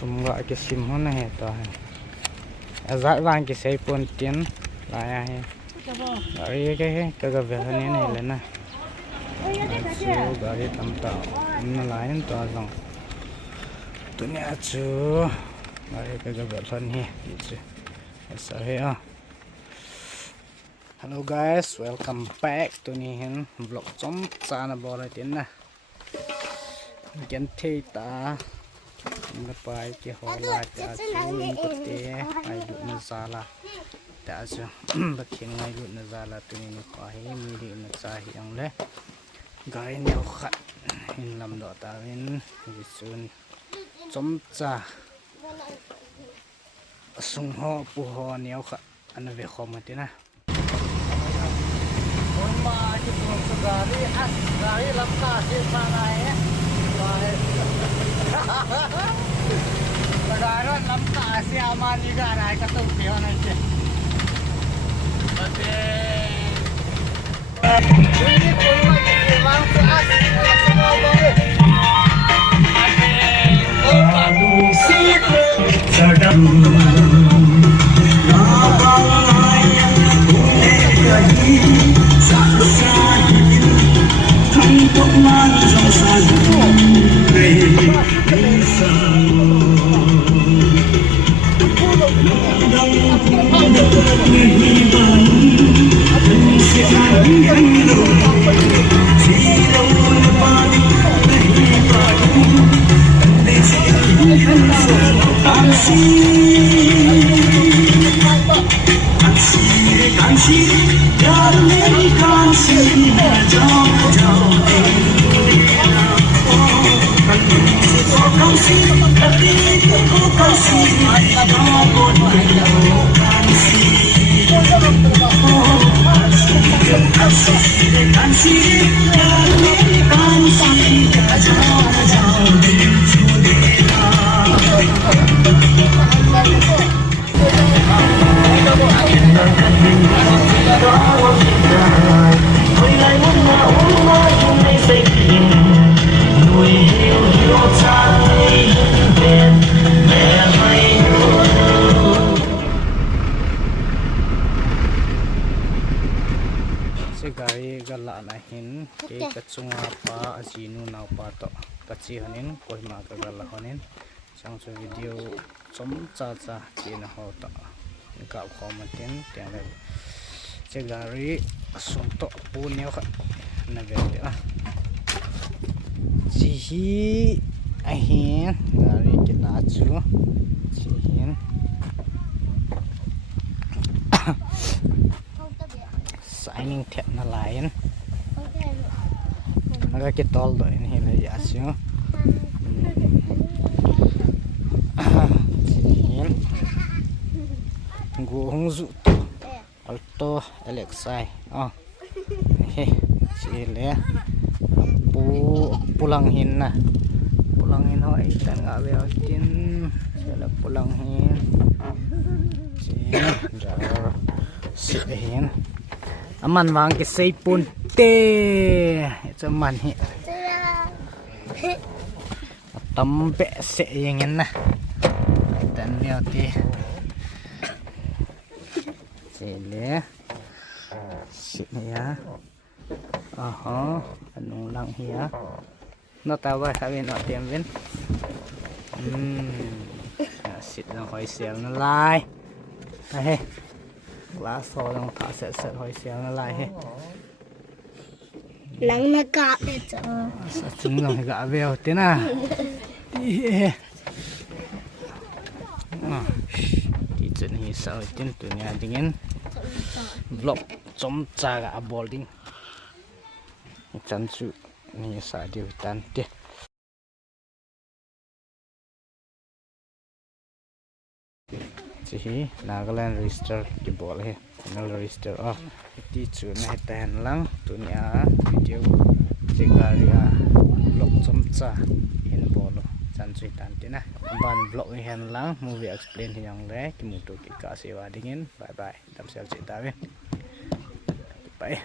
sumga ke sim hona he to azat wang ke sei pon tien la ya he ari ke he ka ve ne ne le na chu gari tam ta na lain to long tunia chu ari ka ve thon he ti chu sa he a. Hello guys, welcome back to Nihin vlog chom chana bora tin na gen thei ta na pai ke hola ta chu ko te ai du na sala ta chu ba khin ngai du na sala tu ni ko hi mi ri na cha hi ang le gai ne khat hin lam do ta win gi chun chom cha sung ho pu ho ne khat an ve khom ti na mà cái đường sườn gari lắm cả trên pha này ấy, gari lắm cả xe mà đi gà này cái tông phiếu này chứ, ini kalau lagi memang keras, semua boleh. Gari gala na hin ke kachunga pa azinu naw pa to kachi hanin kohima ka gala hanin chang chu video chom cha cha chin ho ta ka khomatin tele che gari sum to pu ne kha na ve a chi hi a hin gari ke na chu chi hin signing thep na lain aga ke tol do in hela ya sio gu hongzu to alto alexai he chile pulang hin na pulang hin ho itan ga we tin sela pulang hin chi jar si hin aman wang ke sei pun te it's a man hi tampe se yengin na dan neo ti sele sit ya anong lang hiya no tawa sabi no tiam vin sit lang hoi sel na lai he lá xô đang thả sẽ hồi xéo nó lại he nắng nó cạn đấy chứ sao chúng nó gạ vèo thế nào cái chuyện này sao tin tụi nhà dingen vlog chom cha gạ boarding chân sự này sao điều tan thế chỉ Nagaland register cái bộ này nó register tí chủ này tên lăng tụi nhà video chỉ garia vlog chom cha in bộ lo chân suy tan thế na ban vlog này hen lăng movie explain thì yang lẽ cái một cái cá sĩ và đinh bye bye tạm biệt chị ta biết bye.